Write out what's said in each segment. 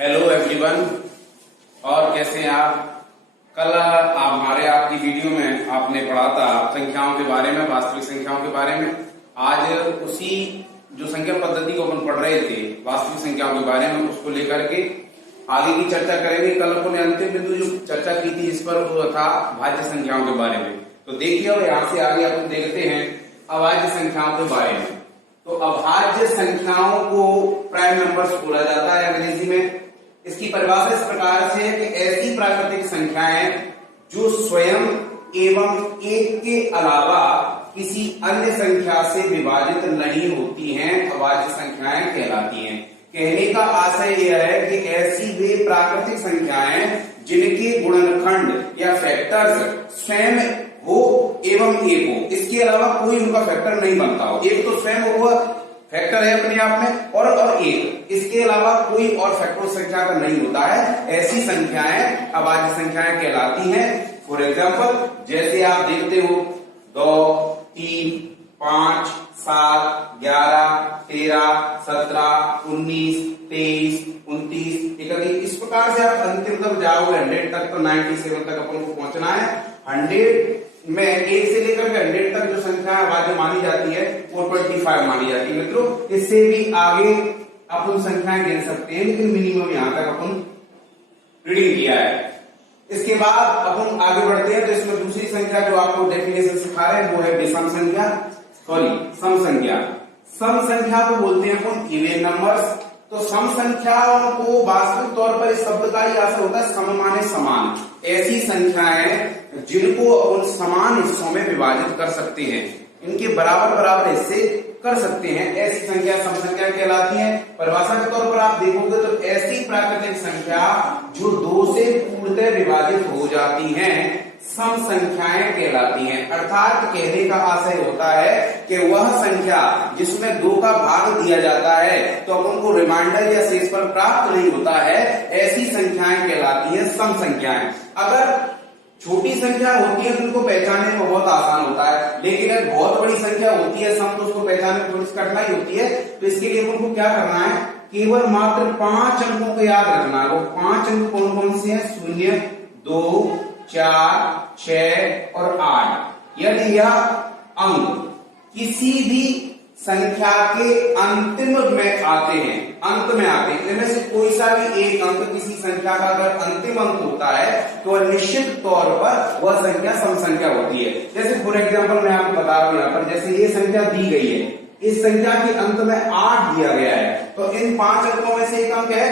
Hello everyone. और कैसे हैं आप? कल हमारे आपकी वीडियो में आपने पढ़ा था संख्याओं के बारे में, वास्तविक संख्याओं के बारे में। आज उसी जो संख्या पद्धति को अपन पढ़ रहे थे वास्तविक संख्याओं के बारे में, उसको लेकर के आगे की चर्चा करेंगे। कल अपन ने अंतिम बिंदु जो चर्चा की थी इस पर वो था भाज्य संख्याओं के बारे में। तो देखिए और यहाँ से आगे अपन देखते हैं अभाज्य संख्याओं के बारे में। तो अभाज्य संख्याओं को प्राइम नंबर्स बोला जाता है अंग्रेजी में। इसकी परिभाषा इस प्रकार से है कि ऐसी प्राकृतिक संख्याएं जो स्वयं एवं एक के अलावा किसी अन्य संख्या से विभाजित नहीं होती हैं, अभाज्य संख्याएं कहलाती हैं। कहने का आशय यह है कि ऐसी वे प्राकृतिक संख्याएं जिनके गुणनखंड या फैक्टर्स स्वयं हो एवं एक हो, इसके अलावा कोई उनका फैक्टर नहीं बनता हो। एक तो स्वयं हुआ फैक्टर है अपने आप में, और एक, इसके अलावा कोई और फैक्टर संख्या का नहीं होता है, ऐसी संख्याएं अभाज्य संख्याएं कहलाती हैं। फॉर एग्जाम्पल जैसे आप देखते हो 2, 3, 5, 7, 11, 13, 17, 19, 23, 29, 31, इस प्रकार से आप अंतिम तक जाओगे 100 तक। तो 97 तक अपन को पहुंचना है। 100 में 1 से लेकर के 100 तक जो संख्या अभाज्य मानी जाती है वो 25 मानी जाती है। मित्रों इससे भी आगे अपन संख्याएं गिन सकते हैं, लेकिन मिनिमम यहां तक अपन रीडिंग किया है। इसके बाद अपन आगे बढ़ते हैं। तो इसमें दूसरी संख्या जो आपको डेफिनेशन सिखा रहे हैं वो है विषम संख्या, सम संख्या। सम संख्या को बोलते हैं अपन इवन नंबर्स। तो सम संख्याओं को वास्तविक तौर पर इस शब्द का ही अर्थ होता है सम माने समान। ऐसी संख्याएं जिनको अपन समान हिस्सों में विभाजित कर सकते हैं, इनके बराबर बराबर हिस्से कर सकते हैं, ऐसी संख्या सम संख्या कहलाती है। परिभाषा के तौर पर आप देखोगे तो ऐसी प्राकृतिक संख्या जो 2 से पूर्णतः विभाजित हो जाती हैं सम संख्याएं कहलाती हैं। अर्थात कहने का आशय होता है कि वह संख्या जिसमें 2 का भाग दिया जाता है तो अपन को रिमाइंडर या शेषफल प्राप्त नहीं होता है, ऐसी संख्याएं कहलाती हैं सम संख्याएं। अगर छोटी संख्या होती है तो उनको पहचानने में बहुत आसान होता है, लेकिन अगर बहुत बड़ी संख्या होती है सम, तो उसको पहचानने में थोड़ी कठिनाई होती है। तो इसके लिए उनको क्या करना है, केवल मात्र 5 अंकों को याद रखना है। वो 5 अंक कौन कौन से हैं? 0, 2, 4, 6 और 8। यदि यह अंक किसी भी संख्या के अंतिम में आते हैं, अंत में आते हैं, इनमें से कोई सा भी एक अंक किसी संख्या का अगर अंतिम अंक होता है तो निश्चित तौर पर वह संख्या सम संख्या होती है। जैसे फॉर एग्जांपल मैं आपको बता रहा हूं यहाँ पर, जैसे ये संख्या दी गई है, इस संख्या के अंत में 8 दिया गया है, तो इन 5 अंकों में से एक अंक है।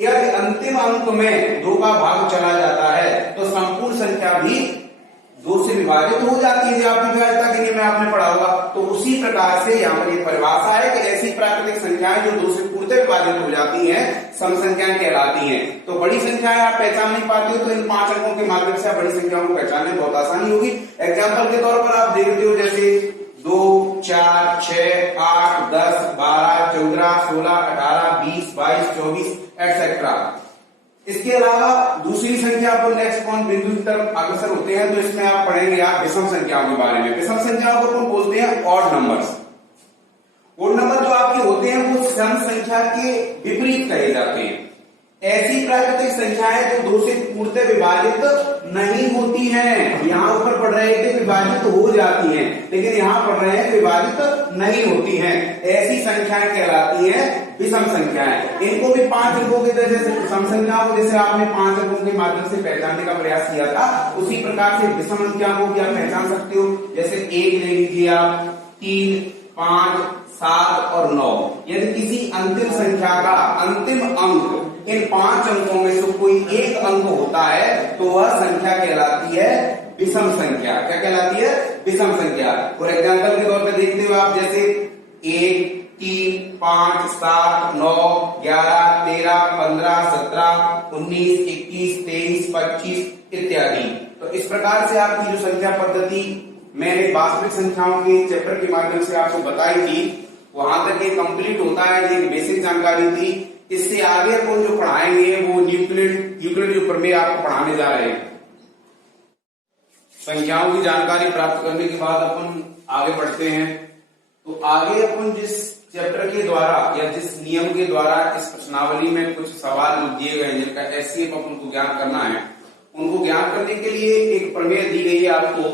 यदि अंतिम अंक में 2 का भाग चला जाता है तो संपूर्ण संख्या भी 2 से विभाजित हो जाती है। आपकी व्यवस्था के लिए में आपने पढ़ा होगा। तो उसी प्रकार से यहाँ पर ये परिभाषा है कि ऐसी प्राकृतिक संख्याएं जो 2 से पूर्णतः विभाजित हो जाती हैं सम संख्याएं कहलाती हैं। तो बड़ी संख्याएं आप पहचान नहीं पाते हो तो इन 5 अंकों के माध्यम से आप बड़ी संख्याओं को पहचानने में बहुत आसानी होगी। एग्जाम्पल के तौर पर आप देखते हो जैसे 2, 4, 6, 8, 10, 12, 14, 16, 18, 20, 22, 24 एटसेट्रा। इसके अलावा दूसरी संख्या पर नेक्स्ट पॉइंट बिंदु की तरफ अग्रसर होते हैं। तो इसमें आप पढ़ेंगे आप विषम संख्याओं के बारे में। विषम संख्याओं को अपन बोलते हैं ऑड नंबर्स। ऑड नंबर जो आपके होते हैं वो सम संख्या के विपरीत कहे जाते हैं। ऐसी प्राकृतिक संख्याएं जो 2 से पूर्णतः विभाजित नहीं होती हैं। यहाँ ऊपर पढ़ रहे थे विभाजित हो जाती हैं, लेकिन यहाँ पढ़ रहे हैं विभाजित नहीं होती हैं, ऐसी संख्याएं कहलाती हैं विषम संख्याएं। इनको भी 5 अंकों की तरह से सम संख्याओं को जैसे आपने 5 अंकों के माध्यम से पहचानने का प्रयास किया था, उसी प्रकार से विषम संख्याओं को भी आप पहचान सकते हो। जैसे 1 ले लीजिए आप, 3, 5, 7 और 9। यदि किसी अंतिम संख्या का अंतिम अंक इन 5 अंकों में से कोई एक अंक होता है तो वह संख्या कहलाती है विषम संख्या। क्या कहलाती है? विषम संख्या। फॉर एग्जाम्पल के तौर पर देखते हो आप जैसे 1, 3, 5, 7, 9, 11, 13, 15, 17, 19, 21, 23, 25 इत्यादि। तो इस प्रकार से आपकी जो संख्या पद्धति मैंने वास्तविक संख्याओं के चैप्टर के माध्यम से आपको बताई थी, वहां तक ये कंप्लीट होता है। एक बेसिक जानकारी थी। इससे आगे अपन जो पढ़ाएंगे वो यूक्लिड के ऊपर में आपको पढ़ाने जा रहे हैं। संख्याओं की जानकारी प्राप्त करने के बाद अपन आगे बढ़ते हैं। तो आगे अपन जिस चैप्टर के द्वारा या जिस नियम के द्वारा इस प्रश्नावली में कुछ सवाल दिए गए हैं जिनका एचसीएफ आपको ज्ञान करना है, उनको ज्ञान करने के लिए एक प्रमेय दी गई है आपको,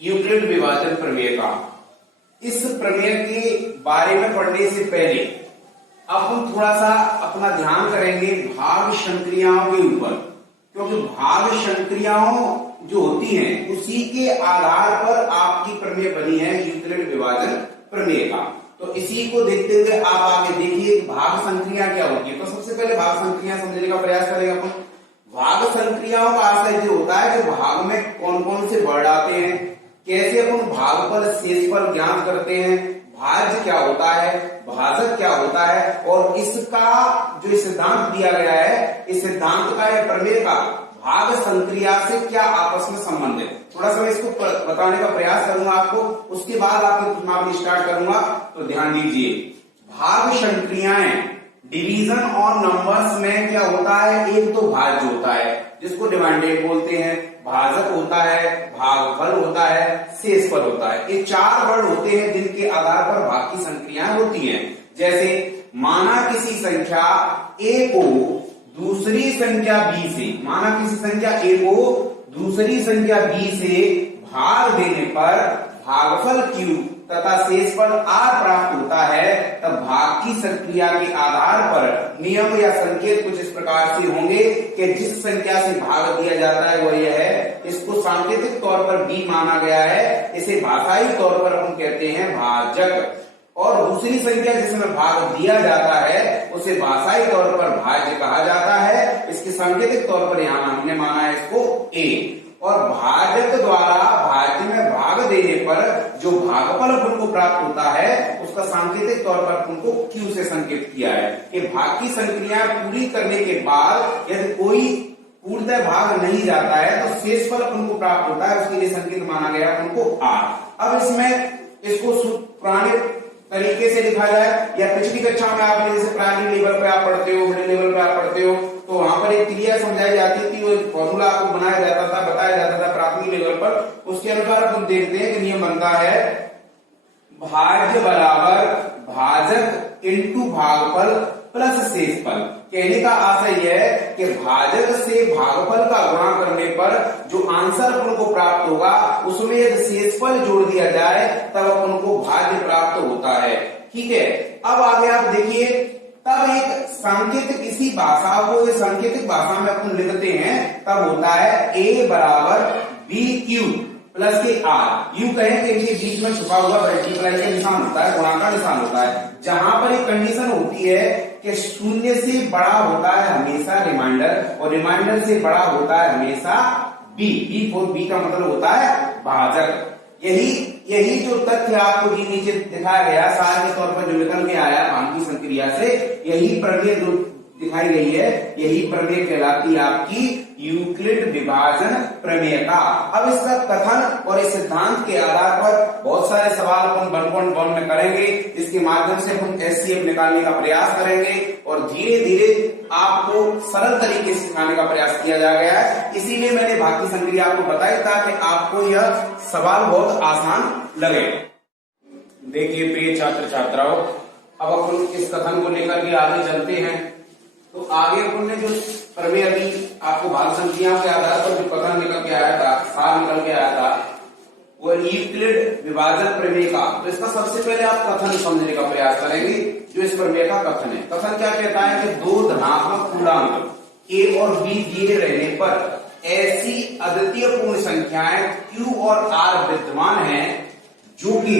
यूक्लिड विभाजन प्रमेय का। इस प्रमेय के बारे में पढ़ने से पहले अपन थोड़ा सा अपना ध्यान करेंगे भाग संक्रियाओं के ऊपर, क्योंकि भाग संक्रियाओं जो होती हैं उसी के आधार पर आपकी प्रमेय बनी है यूक्लिड विभाजन प्रमेय का। तो इसी को देखते हुए आप आगे देखिए भाग संक्रिया क्या होती है। तो सबसे पहले भाग संक्रिया समझने का प्रयास करेंगे अपन। भाग संक्रियाओं का आशय जो होता है कि भाग में कौन कौन से वर्ड आते हैं, कैसे अपन भागफल शेषफल ज्ञान करते हैं, भाज्य क्या होता है, भाजक क्या होता है, और इसका जो सिद्धांत दिया गया है, इस सिद्धांत का या प्रमेय का भाग संक्रिया से क्या आपस में संबंध है, थोड़ा सा मैं इसको बताने का प्रयास करूंगा आपको। उसके बाद आपकी प्रश्नावली स्टार्ट करूंगा, तो ध्यान दीजिए। भाग संक्रियाएं डिवीजन और नंबर्स में क्या होता है, एक तो भाज्य होता है जिसको डिवाइडेड बोलते हैं, भाजक होता है, भागफल होता है, शेषफल होता है। ये चार वर्ड होते हैं जिनके आधार पर भाग की संक्रियाएं होती हैं। जैसे माना किसी संख्या ए को दूसरी संख्या b से, माना किसी संख्या a को दूसरी संख्या b से भाग देने पर भागफल q तथा शेषफल r प्राप्त होता है, तब भाग की संक्रिया के आधार पर नियम या संकेत कुछ इस प्रकार से होंगे कि जिस संख्या से भाग दिया जाता है वह यह है, इसको सांकेतिक तौर पर b माना गया है, इसे भाषाई तौर पर हम कहते हैं भाजक, और दूसरी संख्या जिसमें भाग दिया जाता है उसे भाषाई तौर पर भाज्य कहा जाता है। इसके सांकेतिक तौर पर यहां हमने माना है इसको a, और भाजक द्वारा भाज्य में भाग देने पर जो भागफल अपन को प्राप्त होता है उसका सांकेतिक तौर पर अपन को q से संकेत किया है कि भाग की संक्रिया पूरी करने के बाद यदि कोई पूर्णतः भाग नहीं जाता है तो शेषफल अपन को प्राप्त होता है, उसके लिए संकेत माना गया अपन को r। अब इसमें इसको पुराने तरीके से लिखा जाए या पिछली कक्षा में आपने जैसे प्राइमरी लेवल पे आप पढ़ते हो, मिडिल लेवल पे आप पढ़ते हो, तो वहां पर एक क्रिया समझाई जाती थी, वो फॉर्मूला आपको बनाया जाता था, बताया जाता था प्राथमिक लेवल पर। उसके अनुसार अपन देखते हैं कि नियम बनता है भाज्य बराबर भाजक इंटू भागफल प्लस शेषफल। कहने का आशय यह है कि भाजक से भागफल का गुणा करने पर जो आंसर अपन को प्राप्त होगा उसमें यदि शेषफल जोड़ दिया जाए तब अपन को भाज्य प्राप्त होता है। ठीक है, अब आगे आप देखिए, तब एक सांकेतिक इसी भाषा को सांकेतिक भाषा में अपन लिखते हैं, तब होता है a बराबर बी क्यू प्लस के आर। यू कहें कि इनके बीच में छुपा हुआ मल्टीप्लाई का निशान होता है, गुणा का निशान होता है, जहां पर एक कंडीशन होती है कि शून्य से बड़ा होता है हमेशा रिमाइंडर और रिमाइंडर से बड़ा होता है हमेशा बी फॉर बी का मतलब होता है भाजक। यही जो तथ्य आपको जी नीचे दिखाया गया सार के तौर पर जो निकल के आया भाग की संक्रिया से, यही प्रमेय जो दिखाई गई है, यही प्रमेय कहलाती है आपकी यूक्लिड विभाजन प्रमेय का। अब इसका कथन और इस सिद्धांत के आधार पर बहुत सारे सवाल अपन 1.1 में करेंगे, इसके माध्यम से हम एचसीएफ निकालने का प्रयास करेंगे और धीरे धीरे आपको सरल तरीके से सिखाने का प्रयास किया जा गया है। इसीलिए मैंने भाग की संक्रिया आपको बताई ताकि आपको यह सवाल बहुत आसान लगे। देखिए प्रिय छात्र छात्राओं, अब अपन इस कथन को लेकर के आगे चलते हैं। तो आगे अपन ने जो प्रमेय अभी आपको भाग संक्रियाओं के आधार पर जो कथन निकल के आया था, सार निकल के आया था, वो यूक्लिड विभाजन प्रमेय का। तो इसका सबसे पहले आप कथन समझने का प्रयास करेंगे जो इस प्रमेय का कथन है। कथन क्या कहता है कि दो धनात्मक पूर्णांक a और b दिए रहने पर ऐसी अद्वितीय पूर्ण संख्याएं q और r विद्यमान हैं जो कि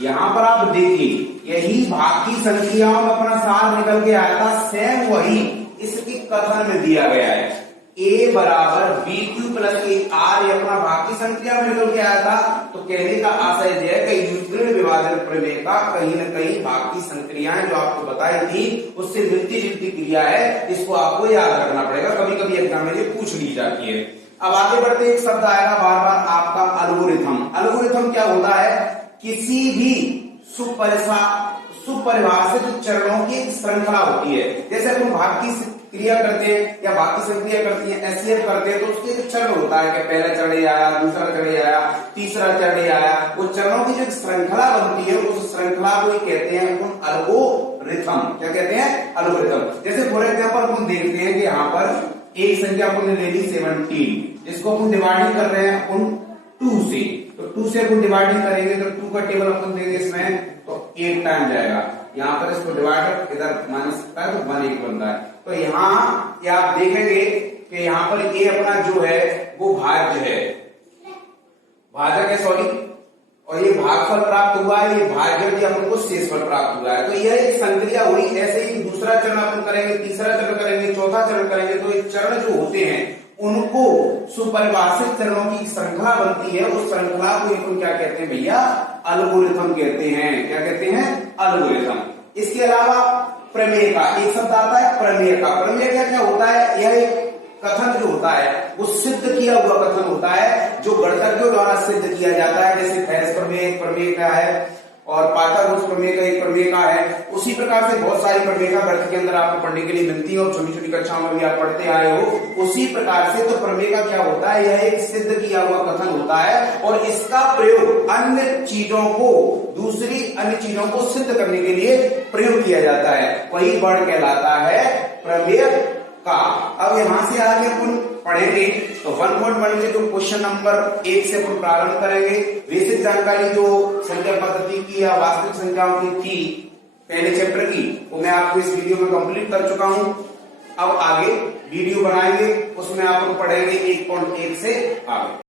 यहां पर आप देखिए यही भाग की संक्रियाओं में अपना सार निकल के आया था, सेम वही इसके कथन में दिया गया है। a बराबर बी क्यू प्लस के आर ये अपना भाग की संक्रिया में निकल के आया था। तो कहने का आशय यह है कि यूक्लिड विभाजन प्रमेय का कहीं न कहीं भाग की संक्रियाएं जो आपको बताई थी उससे मिलती जुलती क्रिया है, इसको आपको याद रखना पड़ेगा, कभी कभी एग्जाम में ये पूछ ली जाती है। अब आगे बढ़ते एक शब्द आएगा बार बार आपका एल्गोरिथम। एल्गोरिथम क्या होता है, किसी भी सुपरिभाषित चरणों की एक श्रृंखला होती है। जैसे अपन भाग की क्रिया करते हैं या बाकी संक्रिया करती है, एससीएफ करते हैं, तो उसके एक चरण होता है कि पहला चरण ये आया, दूसरा चरण ये आया, तीसरा चरण ये आया। वो चरणों की जो श्रृंखला बनती है उस श्रृंखला को ही कहते हैं अपन एल्गोरिथम। क्या कहते हैं? एल्गोरिथम। जैसे फॉर एग्जाम्पल हम देखते हैं कि यहाँ पर एक संख्या अपन ने ले ली 17, इसको अपन डिवाइडिंग कर रहे हैं अपन 2 से, तो 2 से अपन डिवाइडिंग करेंगे तो 2 का टेबल अपन देंगे इसमें तो 8 टाइम जाएगा। यहाँ पर इसको डिवाइडर इधर माइनस सकता है तो 1 1 बनता है। तो यहाँ ये आप देखेंगे कि यहाँ पर ये अपना जो है वो भाज्य है, भाजक है सॉरी, और ये भागफल प्राप्त हुआ है, ये भाज्य भी अपन को शेषफल प्राप्त हुआ है। तो यह एक संक्रिया हुई। ऐसे ही दूसरा चरण अपन करेंगे, तीसरा चरण करेंगे, चौथा चरण करेंगे, तो ये चरण जो होते हैं उनको सुपरिभाषित चरणों की श्रृंखला बनती है। उस श्रृंखला को अपन क्या कहते हैं भैया? एल्गोरिथम कहते हैं। क्या कहते हैं? एल्गोरिथम। इसके अलावा प्रमेय का एक शब्द आता है, प्रमेय का। प्रमेय का क्या होता है? यह एक कथन जो होता है वो सिद्ध किया हुआ कथन होता है जो गणतज्ञों द्वारा सिद्ध किया जाता है। जैसे थेरेस प्रमेय एक प्रमेय का है और पाइथागोरस प्रमेय का एक प्रमेय का है। उसी प्रकार से बहुत सारी प्रमेय का गणित के अंदर आपको पढ़ने के लिए मिलती है और छोटी छोटी कक्षाओं में भी आप पढ़ते आए हो। उसी प्रकार से तो प्रमेय का क्या होता है? यह एक सिद्ध किया हुआ कथन होता है और इसका प्रयोग अन्य चीजों को, दूसरी अन्य चीजों को सिद्ध करने के लिए प्रयोग किया जाता है। वही वर्ड कहलाता है प्रमेय का। अब यहां से आगे अपन पढ़ेंगे तो 1.1 के जो क्वेश्चन नंबर 1 से अपन प्रारंभ करेंगे। बेसिक जानकारी जो संख्या पद्धति की या वास्तविक संख्याओं की थी पहले चैप्टर की, वो मैं आपको इस वीडियो में कंप्लीट कर चुका हूं। अब आगे वीडियो बनाएंगे, उसमें आप पढ़ेंगे 1.1 से आगे।